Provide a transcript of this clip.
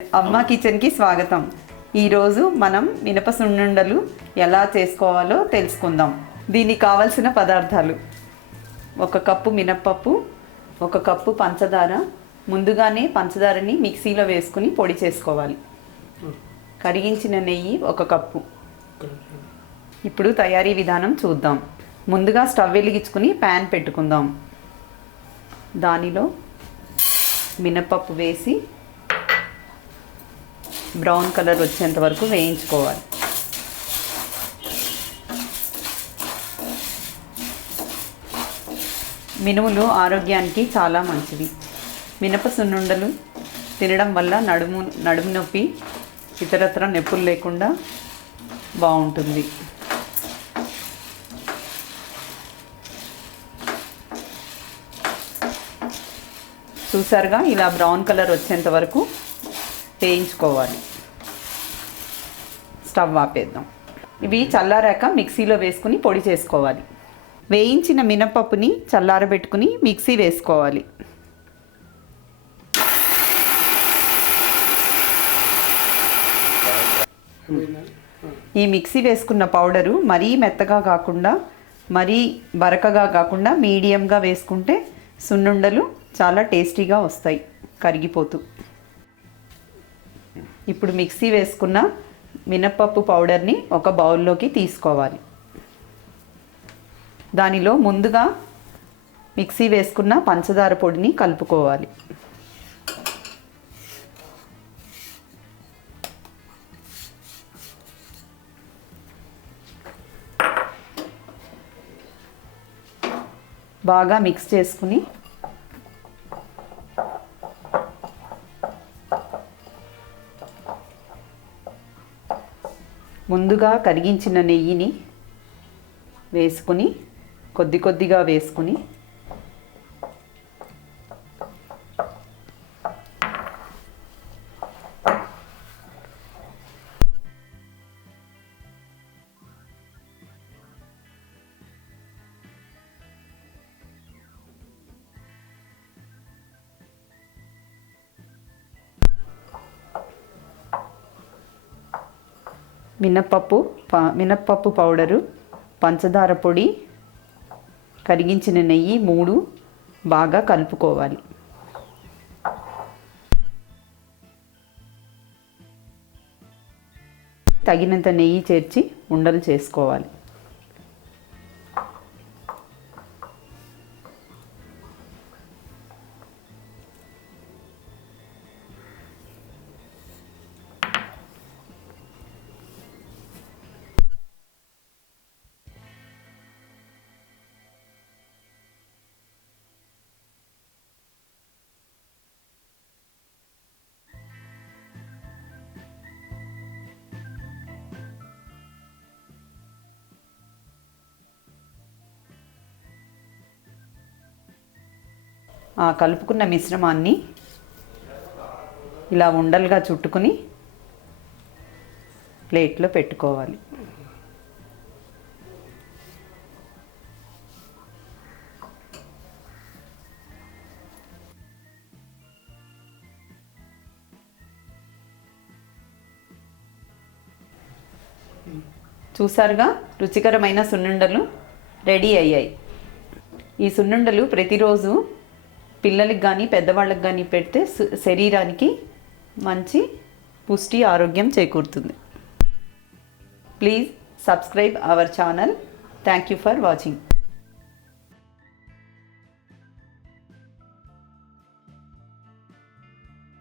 అమ్మ కిచెన్కి స్వాగతం. ఈరోజు మనం మినప సున్నుండలు ఎలా చేసుకోవాలో తెలుసుకుందాం. దీనికి కావలసిన పదార్థాలు: 1 కప్పు మినప్పప్పు, 1 కప్పు పంచదార. ముందుగానే పంచదారని మిక్సీలో వేసుకుని పొడి చేసుకోవాలి. కరిగించిన నెయ్యి 1 కప్పు. ఇప్పుడు తయారీ విధానం చూద్దాం. ముందుగా స్టవ్ వెలిగించుకుని ప్యాన్ పెట్టుకుందాం. దానిలో మినప్పప్పు వేసి బ్రౌన్ కలర్ వచ్చేంత వరకు వేయించుకోవాలి. మినుములు ఆరోగ్యానికి చాలా మంచిది. మినప సున్నుండలు తినడం వల్ల నడుము నొప్పి, ఇతరత్ర నొప్పులు లేకుండా బాగుంటుంది. చూసారుగా, ఇలా బ్రౌన్ కలర్ వచ్చేంత వరకు వేయించుకోవాలి. స్టవ్ ఆపేద్దాం. ఇవి చల్లారాక మిక్సీలో వేసుకుని పొడి చేసుకోవాలి. వేయించిన మినపప్పుని చల్లారబెట్టుకుని మిక్సీ వేసుకోవాలి. ఈ మిక్సీ వేసుకున్న పౌడరు మరీ మెత్తగా కాకుండా, మరీ బరకగా కాకుండా మీడియంగా వేసుకుంటే సున్నుండలు చాలా టేస్టీగా వస్తాయి, కరిగిపోతూ. ఇప్పుడు మిక్సీ వేసుకున్న మినప్పప్పు పౌడర్ని ఒక బౌల్లోకి తీసుకోవాలి. దానిలో ముందుగా మిక్సీ వేసుకున్న పంచదార పొడిని కలుపుకోవాలి. బాగా మిక్స్ చేసుకుని ముందుగా కరిగించిన నెయ్యిని వేసుకుని కొద్ది కొద్దిగా వేసుకుని మినప్పప్పు పౌడరు, పంచదార పొడి, కరిగించిన నెయ్యి 3 బాగా కలుపుకోవాలి. తగినంత నెయ్యి చేర్చి ఉండలు చేసుకోవాలి. కలుపుకున్న మిశ్రమాన్ని ఇలా ఉండలుగా చుట్టుకుని ప్లేట్లో పెట్టుకోవాలి. చూసారుగా, రుచికరమైన సున్నుండలు రెడీ అయ్యాయి. ఈ సున్నుండలు ప్రతిరోజు పిల్లలకి కానీ పెద్దవాళ్ళకి కానీ పెడితే శరీరానికి మంచి పుష్టి, ఆరోగ్యం చేకూరుతుంది. Please subscribe our channel. Thank you for watching.